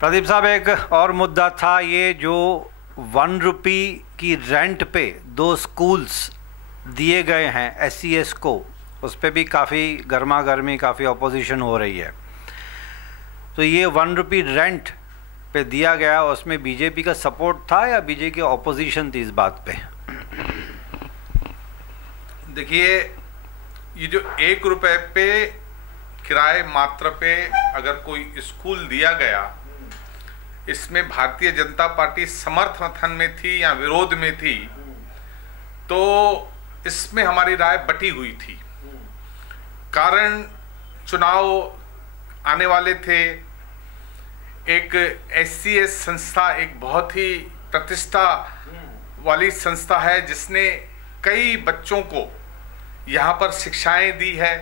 प्रदीप साहब, एक और मुद्दा था ये जो 1 रुपये की रेंट पे 2 स्कूल्स दिए गए हैं SCS को, उस पर भी काफ़ी गर्मा गर्मी, काफ़ी अपोजिशन हो रही है। तो ये 1 रुपये रेंट पे दिया गया, उसमें बीजेपी का सपोर्ट था या बीजेपी की अपोजिशन थी इस बात पे? देखिए, ये जो 1 रुपये पे किराए मात्र पे अगर कोई स्कूल दिया गया, इसमें भारतीय जनता पार्टी समर्थन में थी या विरोध में थी, तो इसमें हमारी राय बटी हुई थी। कारण चुनाव आने वाले थे, एक SCS संस्था एक बहुत ही प्रतिष्ठा वाली संस्था है जिसने कई बच्चों को यहाँ पर शिक्षाएं दी है,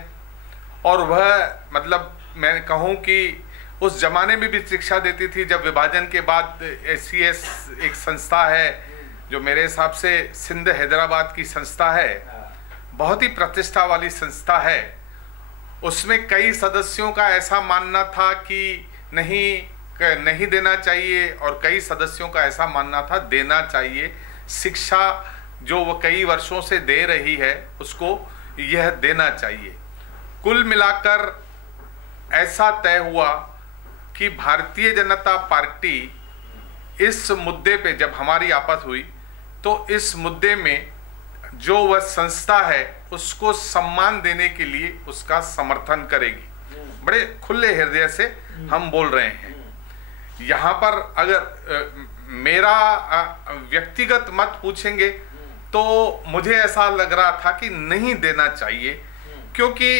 और वह मतलब मैं कहूँ कि उस जमाने में भी शिक्षा देती थी जब विभाजन के बाद। SCS एक संस्था है जो मेरे हिसाब से सिंध हैदराबाद की संस्था है, बहुत ही प्रतिष्ठा वाली संस्था है। उसमें कई सदस्यों का ऐसा मानना था कि नहीं देना चाहिए, और कई सदस्यों का ऐसा मानना था देना चाहिए। शिक्षा जो वो कई वर्षों से दे रही है उसको यह देना चाहिए। कुल मिलाकर ऐसा तय हुआ कि भारतीय जनता पार्टी इस मुद्दे पे जब हमारी आपस हुई तो इस मुद्दे में जो वह संस्था है उसको सम्मान देने के लिए उसका समर्थन करेगी। बड़े खुले हृदय से हम बोल रहे हैं। यहाँ पर अगर मेरा व्यक्तिगत मत पूछेंगे तो मुझे ऐसा लग रहा था कि नहीं देना चाहिए, क्योंकि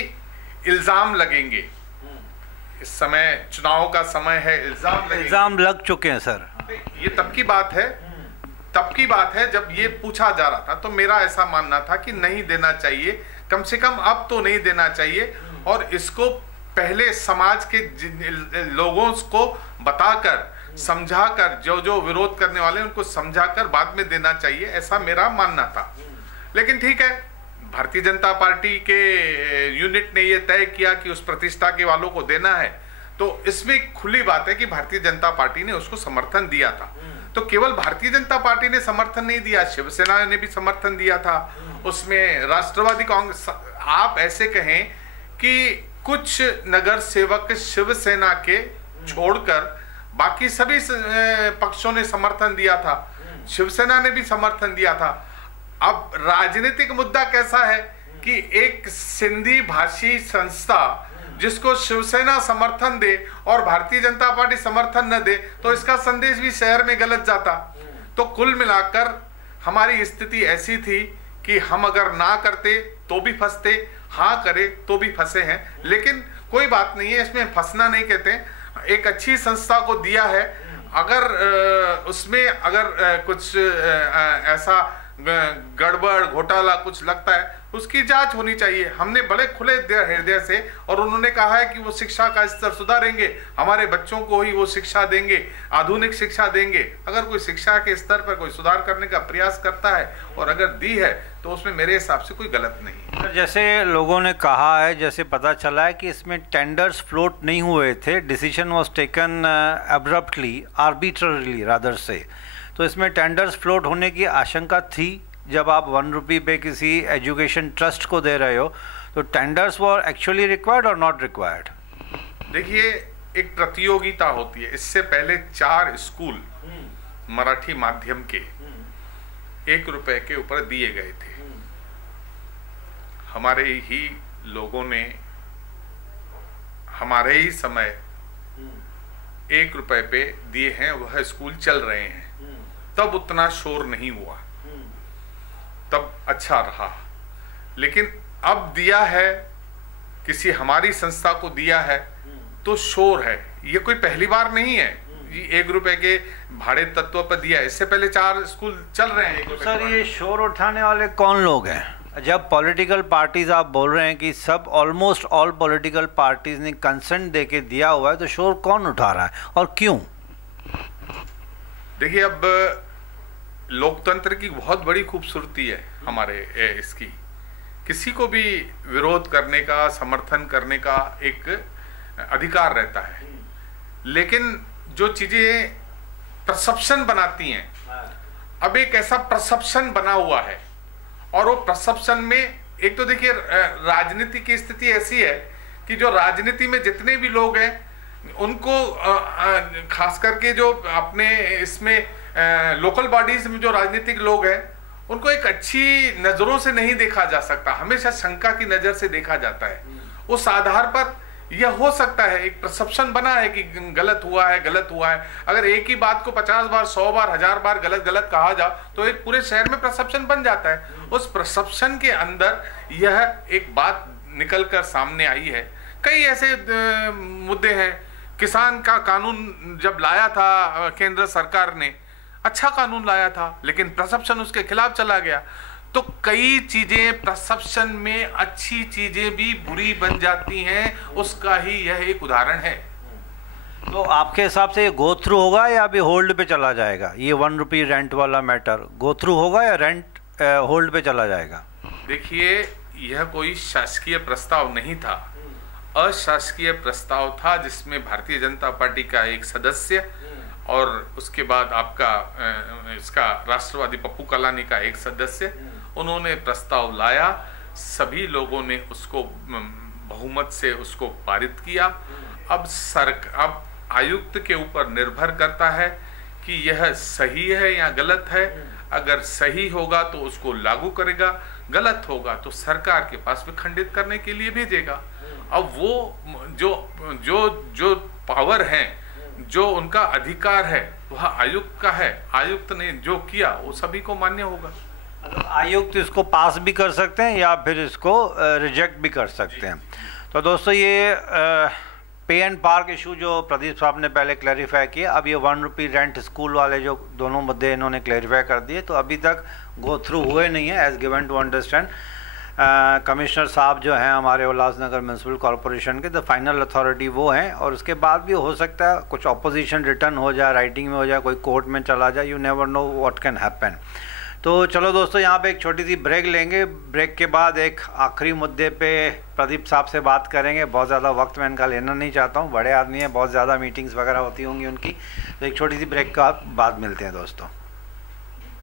इल्जाम लगेंगे। इस समय चुनाव का समय है, इल्जाम लग चुके हैं सर। ये तब की बात है जब ये पूछा जा रहा था, तो मेरा ऐसा मानना था कि नहीं देना चाहिए, कम से कम अब तो नहीं देना चाहिए, और इसको पहले समाज के लोगों को बताकर, समझाकर, जो विरोध करने वाले उनको समझाकर बाद में देना चाहिए, ऐसा मेरा मानना था। लेकिन ठीक है, भारतीय जनता पार्टी के यूनिट ने ये तय किया कि उस प्रतिष्ठा के वालों को देना है, तो इसमें खुली बात है कि भारतीय जनता पार्टी ने उसको समर्थन दिया था। तो केवल भारतीय जनता पार्टी ने समर्थन नहीं दिया, शिवसेना ने भी समर्थन दिया था। उसमें राष्ट्रवादी कांग्रेस, आप ऐसे कहें कि कुछ नगर सेवक शिवसेना के छोड़कर बाकी सभी पक्षों ने समर्थन दिया था, शिवसेना ने भी समर्थन दिया था। अब राजनीतिक मुद्दा कैसा है कि एक सिंधी भाषी संस्था जिसको शिवसेना समर्थन दे और भारतीय जनता पार्टी समर्थन न दे, तो इसका संदेश भी शहर में गलत जाता। तो कुल मिलाकर हमारी स्थिति ऐसी थी कि हम अगर ना करते तो भी फंसते, हाँ करे तो भी फंसे हैं। लेकिन कोई बात नहीं है, इसमें फंसना नहीं कहते। एक अच्छी संस्था को दिया है, अगर उसमें अगर कुछ ऐसा गड़बड़ घोटाला कुछ लगता है, उसकी जांच होनी चाहिए। हमने बड़े खुले हृदय से, और उन्होंने कहा है कि वो शिक्षा का स्तर सुधारेंगे, हमारे बच्चों को ही वो शिक्षा देंगे, आधुनिक शिक्षा देंगे। अगर कोई शिक्षा के स्तर पर कोई सुधार करने का प्रयास करता है और अगर दी है तो उसमें मेरे हिसाब से कोई गलत नहीं है। जैसे लोगों ने कहा है, जैसे पता चला है कि इसमें टेंडर्स फ्लोट नहीं हुए थे, decision was taken abruptly, arbitrarily rather से। तो इसमें टेंडर्स फ्लोट होने की आशंका थी जब आप 1 रुपये पे किसी एजुकेशन ट्रस्ट को दे रहे हो, तो टेंडर्स वर एक्चुअली रिक्वायर्ड और नॉट रिक्वायर्ड? देखिए, एक प्रतियोगिता होती है। इससे पहले 4 स्कूल मराठी माध्यम के 1 रुपये के ऊपर दिए गए थे। हमारे ही लोगों ने हमारे ही समय 1 रुपये पे दिए हैं, वह स्कूल चल रहे हैं। तब उतना शोर नहीं हुआ, तब अच्छा रहा। लेकिन अब दिया है, किसी हमारी संस्था को दिया है, तो शोर है। ये कोई पहली बार नहीं है, ये 1 रुपये के भाड़े तत्व पर दिया है। इससे पहले 4 स्कूल चल रहे हैं। सर, ये शोर उठाने वाले कौन लोग हैं? जब पॉलिटिकल पार्टीज आप बोल रहे हैं कि सब ऑलमोस्ट ऑल पॉलिटिकल पार्टीज ने कंसेंट दे के दिया हुआ है, तो शोर कौन उठा रहा है और क्यों? देखिए, अब लोकतंत्र की बहुत बड़ी खूबसूरती है हमारे इसकी। किसी को भी विरोध करने का, समर्थन करने का एक अधिकार रहता है, लेकिन जो चीजें परसेप्शन बनाती हैं, अब एक ऐसा परसेप्शन बना हुआ है, और वो परसेप्शन में एक तो देखिए राजनीति की स्थिति ऐसी है कि जो राजनीति में जितने भी लोग हैं उनको खास करके जो अपने इसमें लोकल बॉडीज में जो राजनीतिक लोग हैं उनको एक अच्छी नजरों से नहीं देखा जा सकता, हमेशा शंका की नजर से देखा जाता है। उस आधार पर यह हो सकता है, एक परसेप्शन बना है कि गलत हुआ है, गलत हुआ है। अगर एक ही बात को 50 बार, 100 बार, 1000 बार गलत गलत कहा जाए तो एक पूरे शहर में परसेप्शन बन जाता है। उस परसेप्शन के अंदर यह एक बात निकल कर सामने आई है। कई ऐसे मुद्दे हैं। किसान का कानून जब लाया था केंद्र सरकार ने, अच्छा कानून लाया था, लेकिन परसेप्शन उसके खिलाफ चला गया। तो कई चीजें परसेप्शन में अच्छी चीजें भी बुरी बन जाती हैं, उसका ही यह एक उदाहरण है। तो आपके हिसाब से ये गो थ्रू होगा या अभी होल्ड पे चला जाएगा? ये 1 रुपी रेंट वाला मैटर गो थ्रू होगा या रेंट होल्ड पे चला जाएगा? देखिए, यह कोई शासकीय प्रस्ताव नहीं था, अशासकीय प्रस्ताव था, जिसमें भारतीय जनता पार्टी का एक सदस्य और उसके बाद आपका इसका राष्ट्रवादी पप्पू कलानी का एक सदस्य, उन्होंने प्रस्ताव लाया। सभी लोगों ने उसको बहुमत से उसको पारित किया। अब आयुक्त के ऊपर निर्भर करता है कि यह सही है या गलत है। अगर सही होगा तो उसको लागू करेगा, गलत होगा तो सरकार के पास में खंडित करने के लिए भेजेगा। अब वो जो पावर है, जो उनका अधिकार है, वह आयुक्त का है। आयुक्त ने जो किया वो सभी को मान्य होगा। आयुक्त इसको पास भी कर सकते हैं या फिर इसको रिजेक्ट भी कर सकते हैं। तो दोस्तों, ये पे एंड पार्क इशू जो प्रदीप साहब ने पहले क्लैरिफाई किया, अब ये 1 रुपी रेंट स्कूल वाले जो दोनों मुद्दे इन्होंने क्लैरिफाई कर दिए, तो अभी तक गो थ्रू हुए नहीं है as given to understand. Commissioner साहब जो हैं हमारे उल्लासनगर म्यूनसिपल कॉरपोरेशन के, द फाइनल अथॉरिटी वो हैं, और उसके बाद भी हो सकता है कुछ ऑपोजिशन रिटर्न हो जाए, राइटिंग में हो जाए, कोई कोर्ट में चला जाए, you never know what can happen. तो चलो दोस्तों, यहाँ पे एक छोटी सी ब्रेक लेंगे। ब्रेक के बाद एक आखिरी मुद्दे पे प्रदीप साहब से बात करेंगे। बहुत ज़्यादा वक्त मैं इनका लेना नहीं चाहता हूँ, बड़े आदमी हैं, बहुत ज़्यादा मीटिंग्स वगैरह होती होंगी उनकी। तो एक छोटी सी ब्रेक के बाद मिलते हैं दोस्तों।